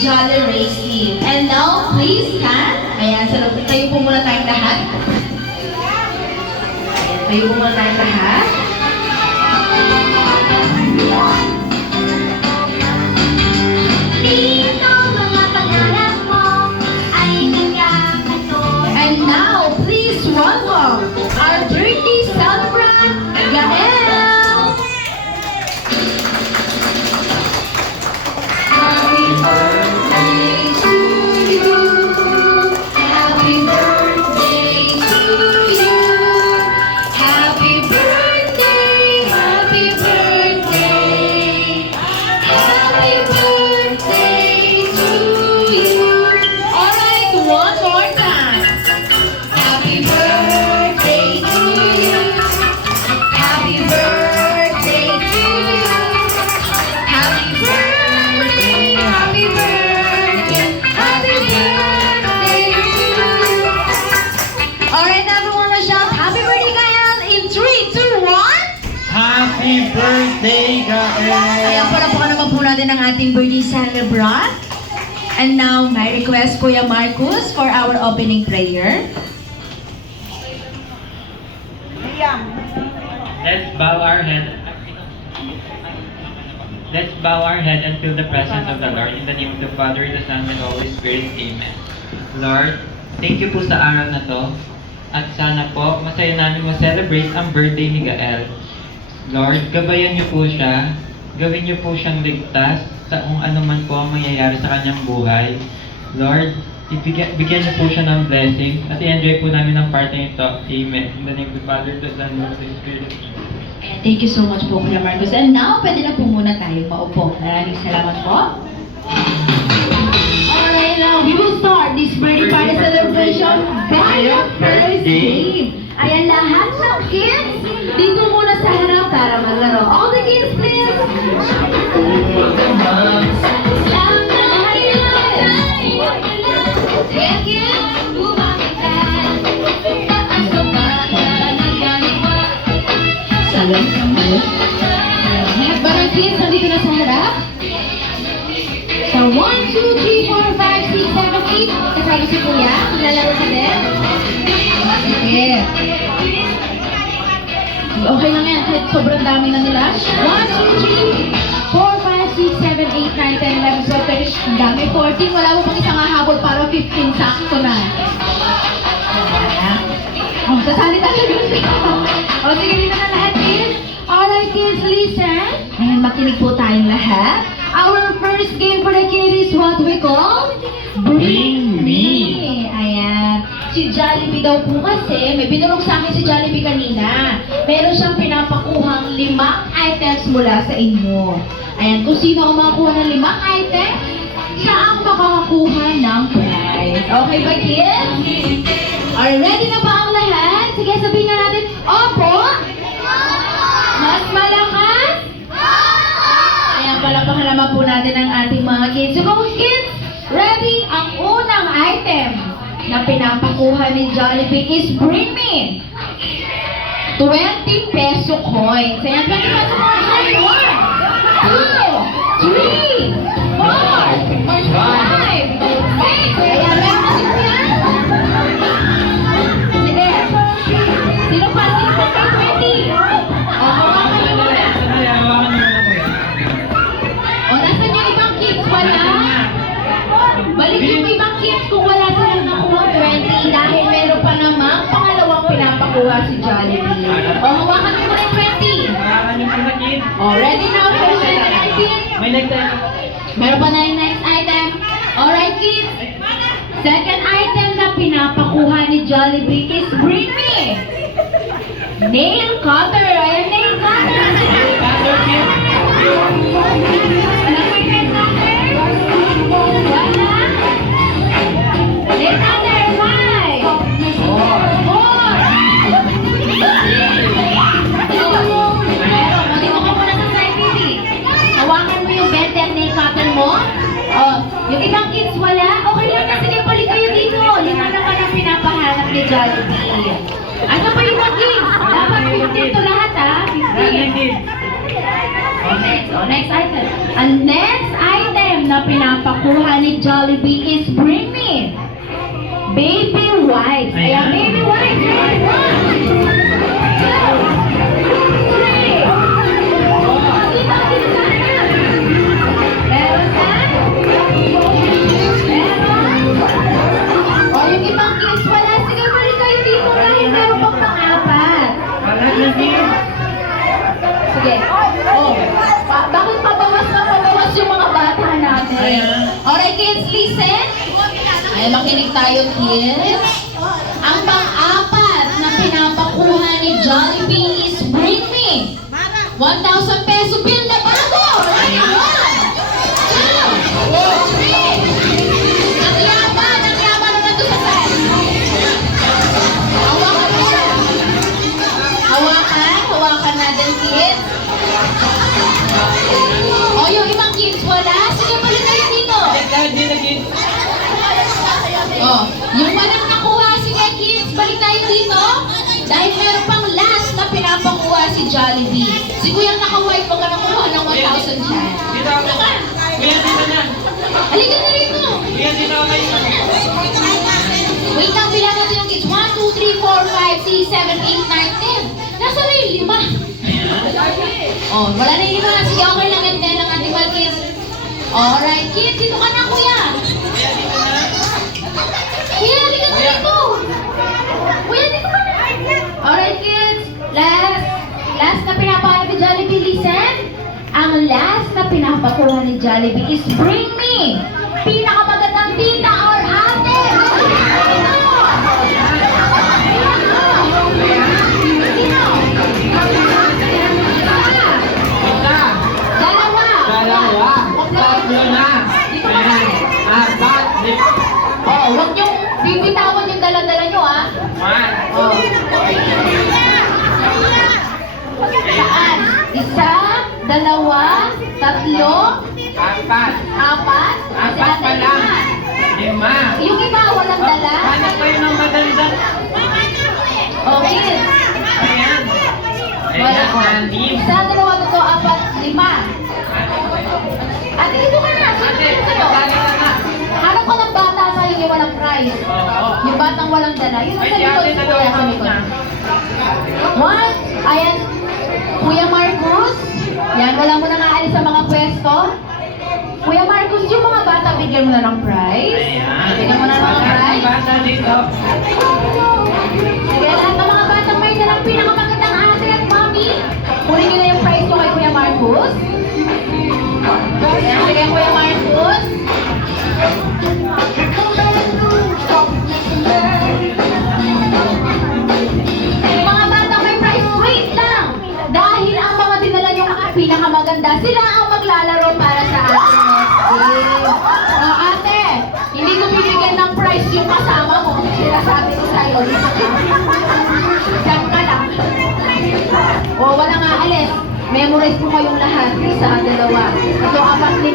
Jolly Racing. And now, please stand. Ayan, tayo po muna tayong lahat. Ayan, tayo po muna tayong lahat. And now, please welcome our birthday celebrant, Gael! Happy birthday to you! Happy birthday to you! Happy birthday! Happy birthday! Happy birthday to you! Alright, one more time! Happy birthday to you. Happy birthday to you. Happy birthday, happy birthday, happy birthday to you. Alright, everyone, let's shout happy birthday, Gael, in 3, 2, 1. Happy birthday, Gael! Ayan, palapakan naman po natin ang ating birthday celebrant. And now, my request, Kuya Marcus, for our opening prayer. Let's bow our head. Let's bow our head and feel the presence of the Lord in the name of the Father, the Son, and the Holy Spirit. Amen. Lord, thank you po sa araw na to. At sana po, masaya namin ma-celebrate ang birthday ni Gael. Lord, gabayan niyo po siya. Gawin niyo po siyang ligtas sa kung ano man po ang mangyayari sa kanyang buhay. Lord, bigyan niyo po siya ng blessings at i-enjoy po namin ang party nito. Amen. In the name of the Father, the Son, and the Holy Spirit. Thank you so much po, Kuya Marcos. And now, pwede na po muna tayo maupo. Maraming salamat po. Alright, now we will start this birthday party celebration by your first game. Ayan, lahat ng kids, dito muna sa harap para maglaro. All the kids, please! Barang kids, nandito na sa harap. So, 1, 2, 3, 4, 5, 6, 7, 8. Kasama si Kuya. Lalaro ka din. Okay. Okay lang yan. Kahit sobrang dami na nila. 1, 2, 3, 4, 5, 6, 7, 8, 9, 10, 11, 12, 13. Ang dami. 14. Wala mo pang isang hahabol para 15. Sakto na. Oh, sasali tayo. O, sige dito na lahat, kids. Alright, kids, listen. Ayan, makinig po tayong lahat. Our first game for the kids is what we call Bring Me. Ayan. Si Jollibee daw po kasi, may binulong sa akin si Jollibee kanina. Meron siyang pinapakuhang 5 items mula sa inyo. Ayan, kung sino ang makakuha ng 5 items, siya ang makakakuha ng prize. Okay ba, kids? Are ready na ba ang lahat? Sige, sabihin nga natin, Opo! Mas malakas? Ayan, palapakan naman po natin ang ating mga kids. So, kung kids, ready? Ang unang item na pinapakuha ni Jollibee is Bring Me! 20 peso coins. Ayan, 20 peso coins. 1, 2, 3, 4, 5, 6. Ayan, meron na si Kuya. Sige. Sino pa? Sino pa kay 20? O, hawakan niyo muna. O, nasan yung ibang kids? Wala? Balik yung ibang kids kung wala silang nakuha 20 dahil meron pa namang pangalawang pinapakuha si Jollibee. O, hawakan niyo muna yung 20. Hawakan niyo muna, kids. O, ready now for the second item? May nagtayo. Meron pa na yung next item. Alright, kids. Second item na pinapakuha ni Jollibee is Bring Me! Nail cutter! Ayan, nail cutter! Father, kids. Wala may nail cutter? Wala? Nail cutter, 5! 4! Meron, magino ka muna sa side, baby. Hawakan mo yung belt and nail cutter mo. Oh, yung ibang kids wala? Okay lang na, sige, balik kayo dito. 5 naman ang pinapahanap ni Jollibee. Ano pa yung mga kids? Dapat 15 to lahat, ha? 15. Next item. Ang next item na pinapakuha ni Jollibee is Bring Me Baby Wipes. Ayan, baby wipes. Ready? 1, 2, 3. Kita sana. Meron na? Meron? O, yung ibang kids wala. Sige, balik kayo dito dahil meron pang pang-apat. Wala na din. Sige. Oh, bakit pabawas yung mga bata natin? Ayan. Alright, kids, listen. Ay, makinig tayo, kids. Ang pang-apat na pinapakuha ni Jollibee is Bring Me 1,000 peso bill na bago. Ready? 1, 2, 3. Ang yaman na nandun sa side. Hawakan mo siya. Hawakan natin, kids. O, yung ibang kids wala. Sige, balik kayo dito. Dahil din naging... Oh, yung walang nakuha, sige kids, balik tayo dito. Dahil meron pang last na pinapakuha si Jollibee. Si Kuyang naka-white, pag nakuha ng 1,000 dyan. Dito ako. Kuya, dito na. Halika na rito. Kuya, dito ako kayo. Wait lang, bilang natin yung kids. 1, 2, 3, 4, 5, 6, 7, 8, 9, 10. Nasa na yung 5? Oh, wala na yung 5. Sige, okay lang yan din ang ating mga kids. Alright, kids, dito ka na, kuya. Kuya, halika na dito. Kuya, dito ka na. Alright, kids. Last na pinapakuha ni Jollibee, listen. Ang last na pinapakuha ni Jollibee is Bring Me. Pinakamagandang tita or ate. Dalawa. Tatlo na. Ayan. Apat. Oh, huwag niyong bibitawan yung dala-dala niyo, ah. 1. Oh. Saan? 1, 2, 3, 4, 5, 6, 7, 8, 9, 10. Apat. 4? Apat pa lang. 5. Yung iba, walang dala. Hanap kayo ng maganda. Okay. Ayan. Wala. Ayan. 6. 1, 2, 3, 4, 5, 5. Ate, dito ka na. Ate, Dito sa'yo. dali ka na. Hanap ko ng bata sa'yo yung walang prize. Oo. Yung batang walang dala. Yun ang Ay, sa si likod ate si na Kuya, sa daw likod. na. 1, ayan. Kuya Marcos. Yan, wala mo nang aalis sa mga pwesto. Kuya Marcos, yung mga bata, bigyan mo na ng prize. Ayan. Bigyan mo na ng mga prize. Bata dito. Sige, lahat ng mga batang may dalang pinakamagandang ate at mami. Kunin nyo na yung prize ko kay Kuya Marcos. Ayan, sige, Kuya Marcos. Yung mga batang may prize, wait lang! Dahil ang mga dinala nyo pinakamaganda, sila ang maglalaro para sa ating next game. Ate, hindi ko bibigyan ng prize yung kasama mo. Sinasabi ko sa'yo. Diyan ka lang. O, wala nga alis. Memorize po kayong lahat. 1, 2, 3, 4, 5.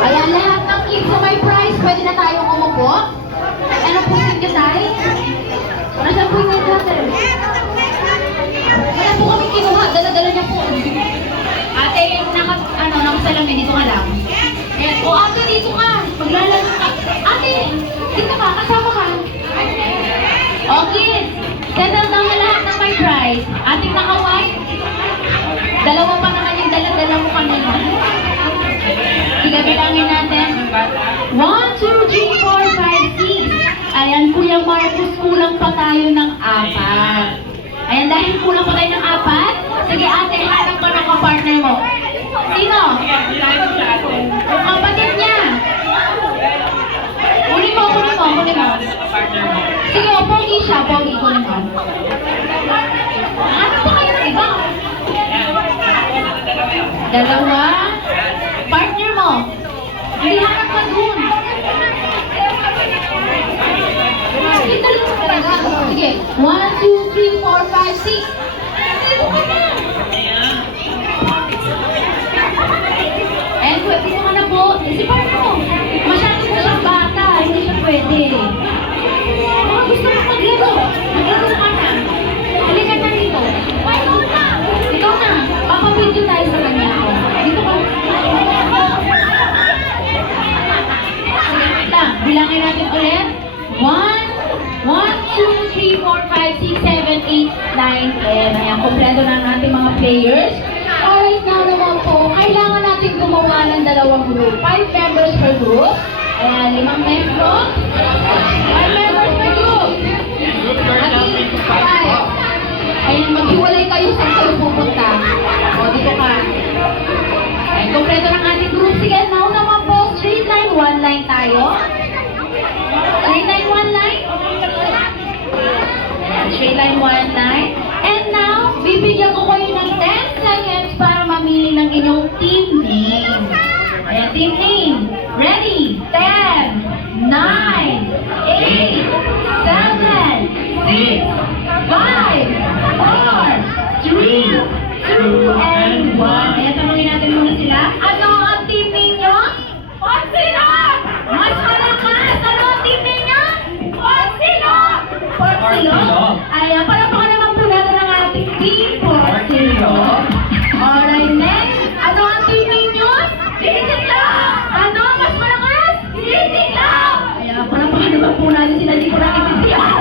Ayan, lahat ng kids na may prize, pwede na tayong umupo. Ano po sinyo tayo? Nasaan po yung cutter? Wala po kami kinuha. Dala-dala niya po. Ate, nakasalamin. Dito ka lang. Ayan. O, ate, dito ka. Maglalaro ka. Ate, dito ka. Kasama ka. Okay. Settle down na lahat ng may prize. Ating naka-white. Dalawa pa naman yung dala-dala mo kanina. Sige, bilangin natin. 1, 2, 3, 4, 5, 6. Ayan, Kuya Marcos, kulang pa tayo ng 4. Ayan, dahil kulang pa tayo ng 4, sige ate, hanap ka ng kapartner mo. Sino? Yung kapatid niya. Kunin mo. Sige, o, pogi siya, pogi. Kunin mo. Hanap pa kayo ng iba. Dalawa. Partner mo. Hindi hanap ka dun. Kita lang sa talaga. Sige. 1, 2, 3, 4, 5, 6. Dito ka na. And pwede mo ka na po. Si partner mo. Masyado mo siyang bata. Hindi siya pwede. Mga gusto mo maglaro. Maglaro ka na. Halika na dito. Ikaw na. Papabili Bilangin natin ulit. 1, 2, 3, 4, 5, 6, 7, 8, 9, 10. Ayan, kompleto na ang ating mga players. Alright, now naman po, kailangan natin gumawa ng dalawang group. 5 members per group. Ayan, 5 membro. 5 members per group. Ati, 5. Ayan, maghiwalay kayo saan kayo pupunta. O, dito ka. Ayan, kompleto ng ating group. Sige, now naman po, straight line, 1 line tayo. Straight line, 1 line. Ayan, straight line, 1 line. And now, bibigyan ko kayo ng 10 seconds para mamili ng inyong team name. Ayan, team name. Ready? 10, 9, 8, 7, 6, 5, 4, 3, 2, and 1. Ayan, tanungin natin muna sila. Ano ang team ninyo? Porcilog! Mas malakas! Ano ang team ninyo? Porcilog! Porcilog? Ayan, palapakan naman po natin ang ating team Porcilog. Alright, next. Ano ang team ninyo? Sitik lang! Ano? Mas malakas? Sitik lang! Ayan, palapakan naman po natin sila. Hindi ko nakikintiyan.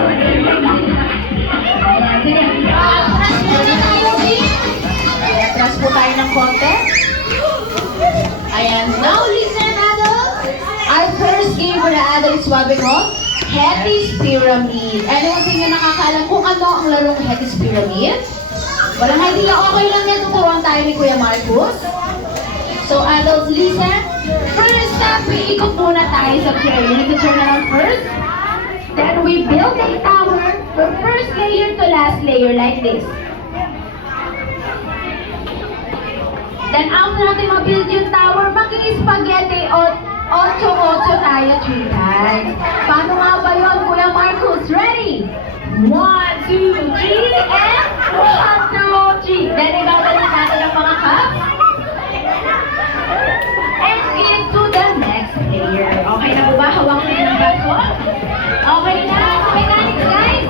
Ayan, sige. Atras muna tayo, team. Ayan, atras po tayo ng konti. Ayan, now listen, adults. Our first game for the adults, what we call Hetty's Pyramid. Anyone sa inyo nakakaalam kung ano ang larong Hetty's Pyramid? Walang idea, okay lang yan. Tuturuan tayo ni Kuya Marcus. So, adults, listen. First step, iikot muna tayo sa chair. You need to turn around first. Then we build a tower from first layer to last layer like this. Then after natin ma-build yung tower, mag-i-spaghetti o 8-8 tayo 3 times. Paano nga ba yun, Kuya Marcus? Ready? 1, 2, 3, and 1, 2, 3. Then ibabalik natin ang mga cups. And into the next layer. Okay na po ba? Hawak na yung baso? Okay na? Okay na, guys?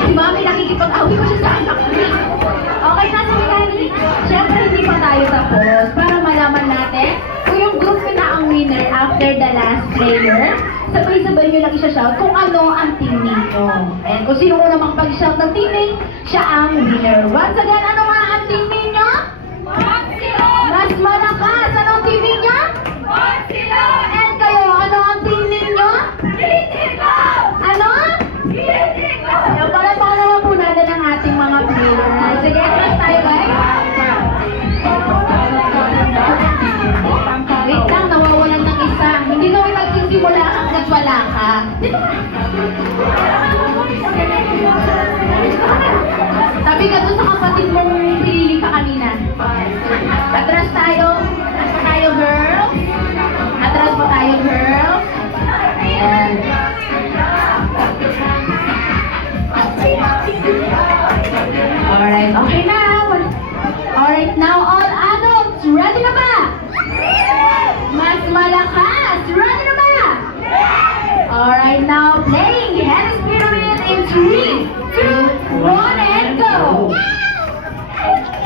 Si Mami nakikipag-away ko siya sa anak ko. Okay na, sa mechanic? Siyempre, hindi pa tayo tapos. Para malaman natin kung yung group na ang winner after the last player, sabay-sabay nyo lang isa-shout kung ano ang team ninyo. And kung sino una makapag-shout ng teammate, siya ang winner. Once again, ano nga ang team ninyo? Mas malakas! Ano ang team ninyo? And kayo, ano ang team ninyo? Ano? Ayan, para naman po natin ang ating mga players. Sige, atras tayo, guys. Wait lang, nawawalan ng isa. Hindi kami magsisimula hanggat wala ka. Sabi ka doon sa kapatid mong pinili ka kanina. Atras tayo. Atras pa tayo, girls. Atras pa tayo, girls. Ayan. Alright, okay na. Alright, now all adults, ready na ba? Mas malakas, ready na ba? Alright, now playing Hetty's Pyramid in 3, 2, 1, and go!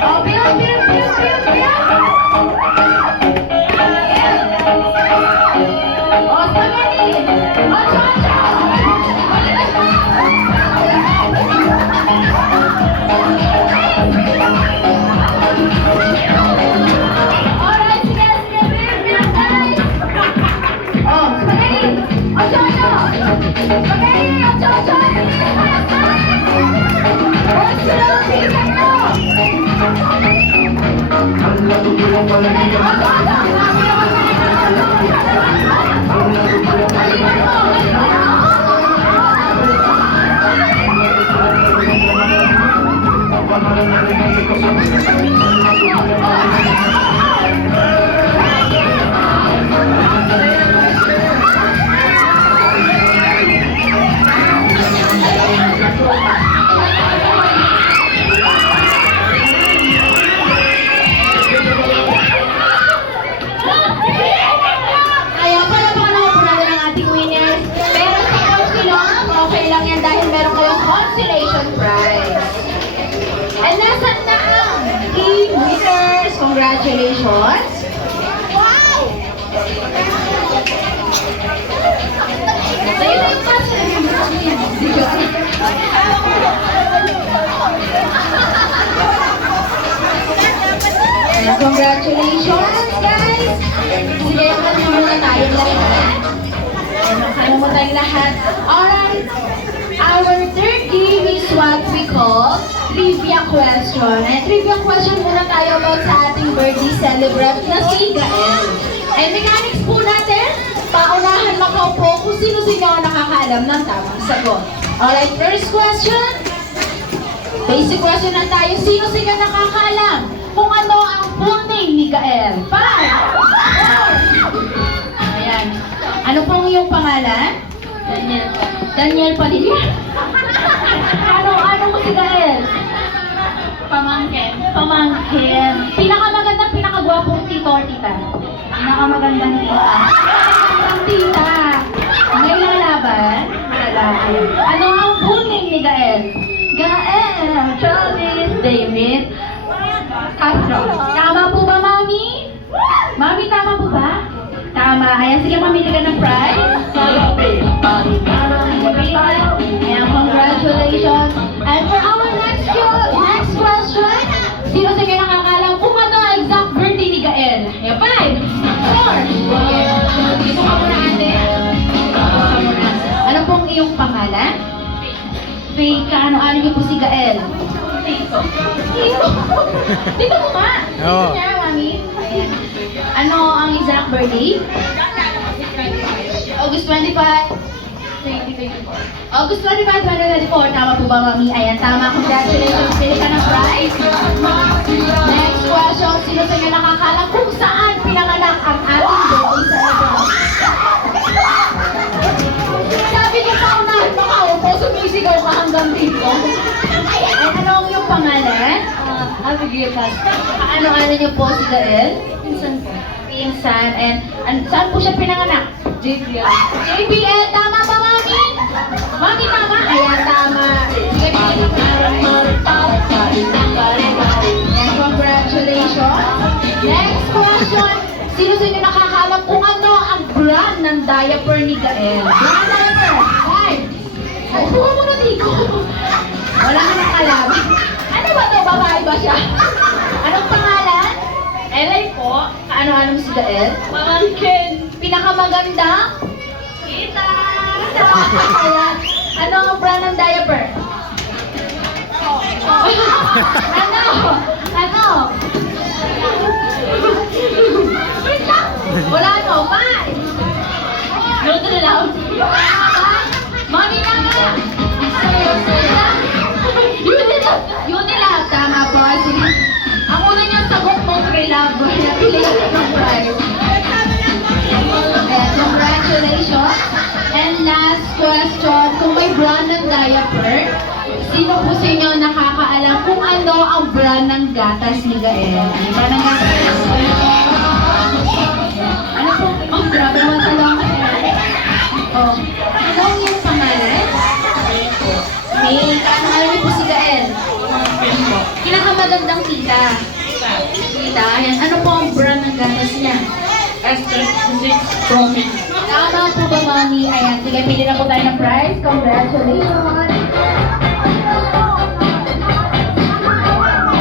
Oh, build, build, build, build, build! Oh, spaghetti! Oh, chocho! Alright, sige, sige, build, build, guys! Oh, spaghetti! Oh, chocho! Spaghetti! Oh, chocho! Oh, slow, bilisan mo! Congratulations! Wow! Ayan, congratulations, guys! Sige, kalma muna tayong lahat. Ayan, kalma muna tayong lahat. Alright, our third game is what we call trivia question. And trivia question muna tayo about sa ating birthday celebrant na si Gael. And mechanics po natin, paunahan makaupo kung sino-sino ang nakakaalam ng tamang sagot. Alright, first question. Basic question na tayo. Sino-sino nakakaalam kung ano ang full name ni Gael? 5, 4. Ayan. Ano pong iyong pangalan? Daniel. Daniel Padilla. Ano mo si Gael? Pamangkin. Pamangkin. Pinakamagandang, pinakagwapong tito or tita? Pinakamagandang tita. Ang tita. May lalaban? Lalaki. Ano ang full name ni Gael? Gael Travis David Castro. Tama po ba, Mami? Mami, tama po ba? Tama. Ayan, sige, mamili ka ng prize. Ayan, congratulations. And for our next question, sino sa inyo nakakalam kung ano ang exact birthday ni Gael? Ayan, 5, 4. Gusto ka muna, ate? Ano pong iyong pangalan? Faith, kaano-ano niyo po si Gael? Tito. Tito? Tito mo nga? Oo. Tito niya, Mami? Ayan. Ano ang exact birthday? August 25. 2024. August 25, 2024. Tama po ba, Mami? Ayan, tama. Congratulations. Pili ka ng prize. Next question. Sino sa inyo nakakalam kung saan pinanganak ang ating birthday celebrant? Sabi niyo pa unahan makaupo, sumisigaw ka hanggang dito. Ay, ano ang iyong pangalan? Abigail Castro. Ano-ano niyo po si Gael? Pinsan po. Pinsan. And saan po siya pinanganak? JBL. JBL, tama ba, Mami? Mami, tama? Ayan, tama. Sige, and congratulations. Next question. Sino sa inyo nakakalam kung ano ang brand ng diaper ni Gael? Brand diaper. 5. Upo mo na dito. Wala ka nang alam. Ano ba to? Babae ba siya? Anong pangalan? Elay po. Ano-ano mo si Gael? Pamangkin. Pinakamaganda? Kita. Ayan. Ano ang brand ng diaper? Ano? Ano? Wait lang. Wala to. 5. No to the loud. Mami na nga. Unilab. Tama po. Sige. Ang una niyang sagot mo, Trilab. Napili ka ng prize. And congratulations. And last question. Kung may brand ng diaper, sino po sa inyo nakakaalam kung ano ang brand ng gatas ni Gael? Ano brand ng gatas? Ano po? Oh, grabe naman talong. Oh. Ano ang iyong pangalan? May, ano niyo po si Gael? Pinakamagandang tita. Tita, ayan. Ano po ang brand ng gatas niya? S36 Profit. Tama po ba, Mami? Ayan, sige, pili na po tayo ng prize. Congratulations.